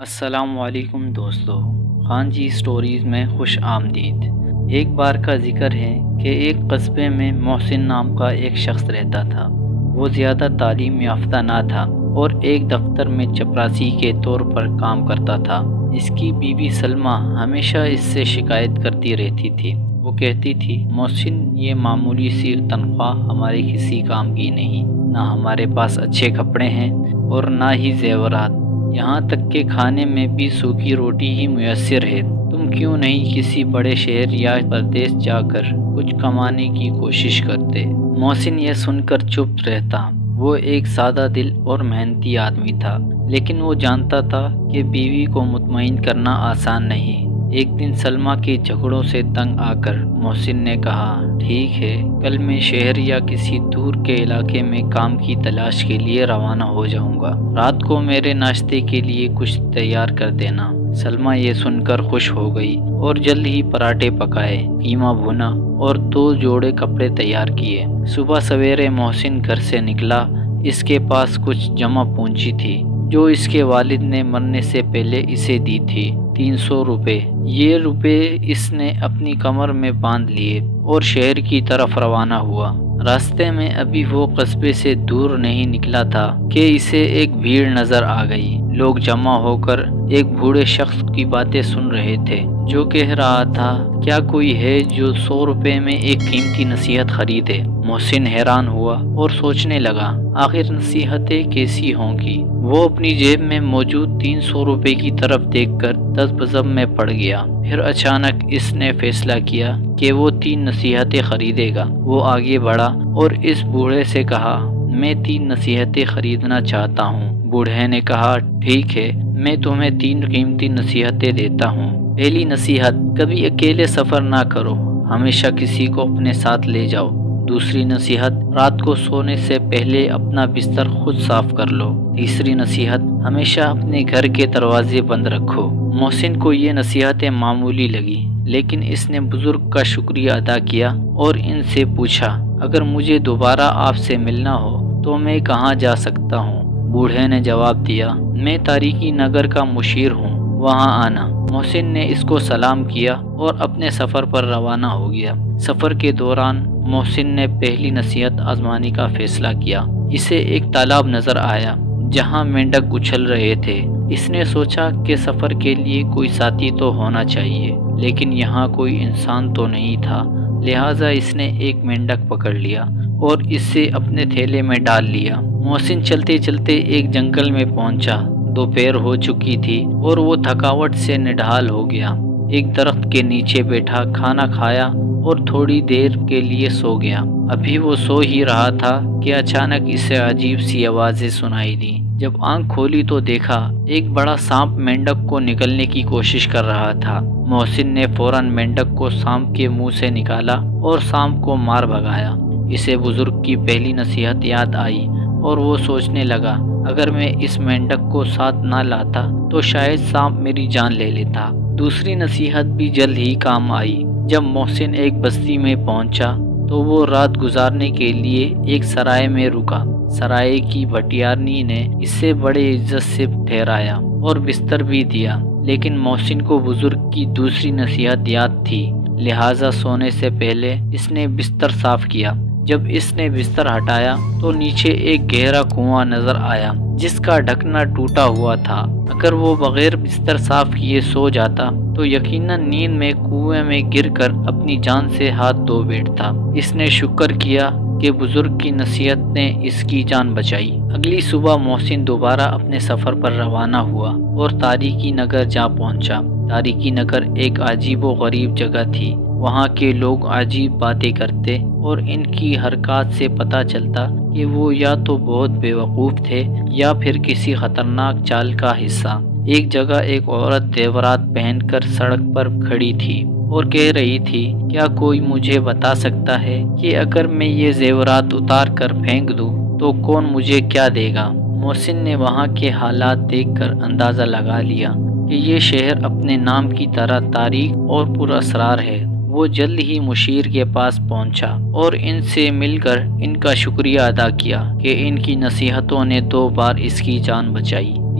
السلام علیکم دوستو، خان جی سٹوریز میں خوش آمدید۔ ایک بار کا ذکر ہے کہ ایک قصبے میں محسن نام کا ایک شخص رہتا تھا۔ وہ زیادہ تعلیم یافتہ نہ تھا اور ایک دفتر میں چپراسی کے طور پر کام کرتا تھا۔ اس کی بیوی سلمہ ہمیشہ اس سے شکایت کرتی رہتی تھی۔ وہ کہتی تھی، محسن، یہ معمولی سی تنخواہ ہمارے کسی کام کی نہیں، نہ ہمارے پاس اچھے کپڑے ہیں اور نہ ہی زیورات، یہاں تک کہ کھانے میں بھی سوکھی روٹی ہی میسر ہے۔ تم کیوں نہیں کسی بڑے شہر یا پردیس جا کر کچھ کمانے کی کوشش کرتے؟ محسن یہ سن کر چپ رہتا۔ وہ ایک سادہ دل اور محنتی آدمی تھا، لیکن وہ جانتا تھا کہ بیوی کو مطمئن کرنا آسان نہیں۔ ایک دن سلمہ کے جھگڑوں سے تنگ آ کر محسن نے کہا، ٹھیک ہے، کل میں شہر یا کسی دور کے علاقے میں کام کی تلاش کے لیے روانہ ہو جاؤں گا۔ رات کو میرے ناشتے کے لیے کچھ تیار کر دینا۔ سلمہ یہ سن کر خوش ہو گئی اور جلد ہی پراٹھے پکائے، قیمہ بھونا اور 2 جوڑے کپڑے تیار کیے۔ صبح سویرے محسن گھر سے نکلا۔ اس کے پاس کچھ جمع پونجی تھی جو اس کے والد نے مرنے سے پہلے اسے دی تھی، 300 روپے۔ یہ روپے اس نے اپنی کمر میں باندھ لیے اور شہر کی طرف روانہ ہوا۔ راستے میں ابھی وہ قصبے سے دور نہیں نکلا تھا کہ اسے ایک بھیڑ نظر آ گئی۔ لوگ جمع ہو کر ایک بوڑھے شخص کی باتیں سن رہے تھے جو کہہ رہا تھا، کیا کوئی ہے جو 100 روپے میں ایک قیمتی نصیحت خریدے؟ محسن حیران ہوا اور سوچنے لگا، آخر نصیحتیں کیسی ہوں گی؟ وہ اپنی جیب میں موجود 300 روپے کی طرف دیکھ کر تذبذب میں پڑ گیا۔ پھر اچانک اس نے فیصلہ کیا کہ وہ 3 نصیحتیں خریدے گا۔ وہ آگے بڑھا اور اس بوڑھے سے کہا، میں 3 نصیحتیں خریدنا چاہتا ہوں۔ بوڑھے نے کہا، ٹھیک ہے، میں تمہیں 3 قیمتی نصیحتیں دیتا ہوں۔ پہلی نصیحت، کبھی اکیلے سفر نہ کرو، ہمیشہ کسی کو اپنے ساتھ لے جاؤ۔ دوسری نصیحت، رات کو سونے سے پہلے اپنا بستر خود صاف کر لو۔ تیسری نصیحت، ہمیشہ اپنے گھر کے دروازے بند رکھو۔ محسن کو یہ نصیحتیں معمولی لگی، لیکن اس نے بزرگ کا شکریہ ادا کیا اور ان سے پوچھا، اگر مجھے دوبارہ آپ سے ملنا ہو تو میں کہاں جا سکتا ہوں؟ بوڑھے نے جواب دیا، میں تاریکی نگر کا مشیر ہوں، وہاں آنا۔ محسن نے اس کو سلام کیا اور اپنے سفر پر روانہ ہو گیا۔ سفر کے دوران محسن نے پہلی نصیحت آزمانے کا فیصلہ کیا۔ اسے ایک تالاب نظر آیا جہاں مینڈک اچھل رہے تھے۔ اس نے سوچا کہ سفر کے لیے کوئی ساتھی تو ہونا چاہیے، لیکن یہاں کوئی انسان تو نہیں تھا، لہٰذا اس نے ایک مینڈک پکڑ لیا اور اس سے اپنے تھیلے میں ڈال لیا۔ محسن چلتے چلتے ایک جنگل میں پہنچا۔ دوپہر ہو چکی تھی اور وہ تھکاوٹ سے نڈھال ہو گیا۔ ایک درخت کے نیچے بیٹھا کھانا کھایا اور تھوڑی دیر کے لیے سو گیا۔ ابھی وہ سو ہی رہا تھا کہ اچانک اسے عجیب سی آوازیں سنائی دیں۔ جب آنکھ کھولی تو دیکھا ایک بڑا سانپ مینڈک کو نگلنے کی کوشش کر رہا تھا۔ محسن نے فوراً مینڈک کو سانپ کے منہ سے نکالا اور سانپ کو مار بھگایا۔ اسے بزرگ کی پہلی نصیحت یاد آئی اور وہ سوچنے لگا، اگر میں اس مینڈک کو ساتھ نہ لاتا تو شاید سانپ میری جان لے لیتا۔ دوسری نصیحت بھی جلد ہی کام آئی۔ جب محسن ایک بستی میں پہنچا تو وہ رات گزارنے کے لیے ایک سرائے میں رکا۔ سرائے کی بھٹیارنی نے اسے بڑے عزت سے ٹھہرایا اور بستر بھی دیا، لیکن محسن کو بزرگ کی دوسری نصیحت یاد تھی، لہٰذا سونے سے پہلے اس نے بستر صاف کیا۔ جب اس نے بستر ہٹایا تو نیچے ایک گہرا کنواں نظر آیا جس کا ڈھکنا ٹوٹا ہوا تھا۔ اگر وہ بغیر بستر صاف کیے سو جاتا تو یقیناً نیند میں کنویں میں گر کر اپنی جان سے ہاتھ دھو بیٹھتا۔ اس نے شکر کیا کہ بزرگ کی نصیحت نے اس کی جان بچائی۔ اگلی صبح محسن دوبارہ اپنے سفر پر روانہ ہوا اور تاریکی نگر جا پہنچا۔ تاریکی نگر ایک عجیب و غریب جگہ تھی۔ وہاں کے لوگ عجیب باتیں کرتے اور ان کی حرکات سے پتہ چلتا کہ وہ یا تو بہت بیوقوف تھے یا پھر کسی خطرناک چال کا حصہ۔ ایک جگہ ایک عورت زیورات پہن کر سڑک پر کھڑی تھی اور کہہ رہی تھی، کیا کوئی مجھے بتا سکتا ہے کہ اگر میں یہ زیورات اتار کر پھینک دوں تو کون مجھے کیا دے گا؟ محسن نے وہاں کے حالات دیکھ کر اندازہ لگا لیا کہ یہ شہر اپنے نام کی طرح تاریک اور پر اسرار ہے۔ وہ جلد ہی مشیر کے پاس پہنچا اور ان سے مل کر ان کا شکریہ ادا کیا کہ ان کی نصیحتوں نے 2 بار اس کی جان بچائی۔